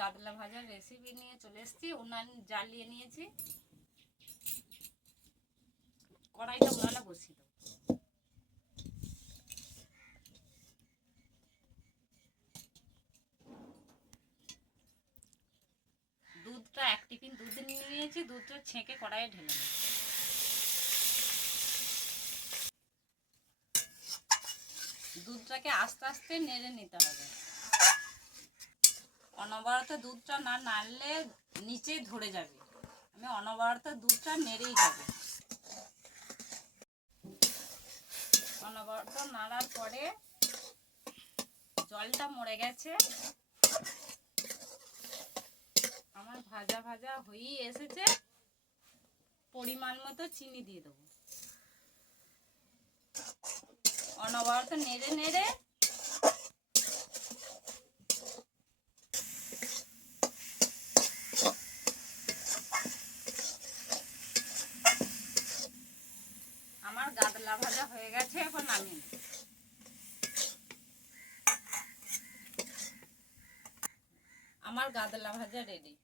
গাদলা ভাজার রেসিপি নিয়ে চলে এসেছি। উনান জ্বালিয়ে নিয়েছি, কড়াইটা উনানে বসিয়ে দেবো। দুধটা 1 টিফিন দুধ নিয়েছি, দুধটা ছেঁকে কড়াইয়ে ঢেলে নেব। দুধটাকে আস্তে আস্তে নেড়ে নিতে হবে। অনবরত দুধটা না নাড়লে নিচে ধরে যাবে। আমি অনবরত দুধটা নেড়েই যাবে। অনবরত নাড়ার পরে জলটা মরে গেছে, আমার ভাজা ভাজা হয়েই এসেছে। পরিমাণ মতো চিনি দিয়ে দেবো। অনবরত নেড়ে নেড়ে আমার গাদলা ভাজা হয়ে গেছে, এখন নামিয়ে নেব। আমার গাদলা ভাজা রেডি।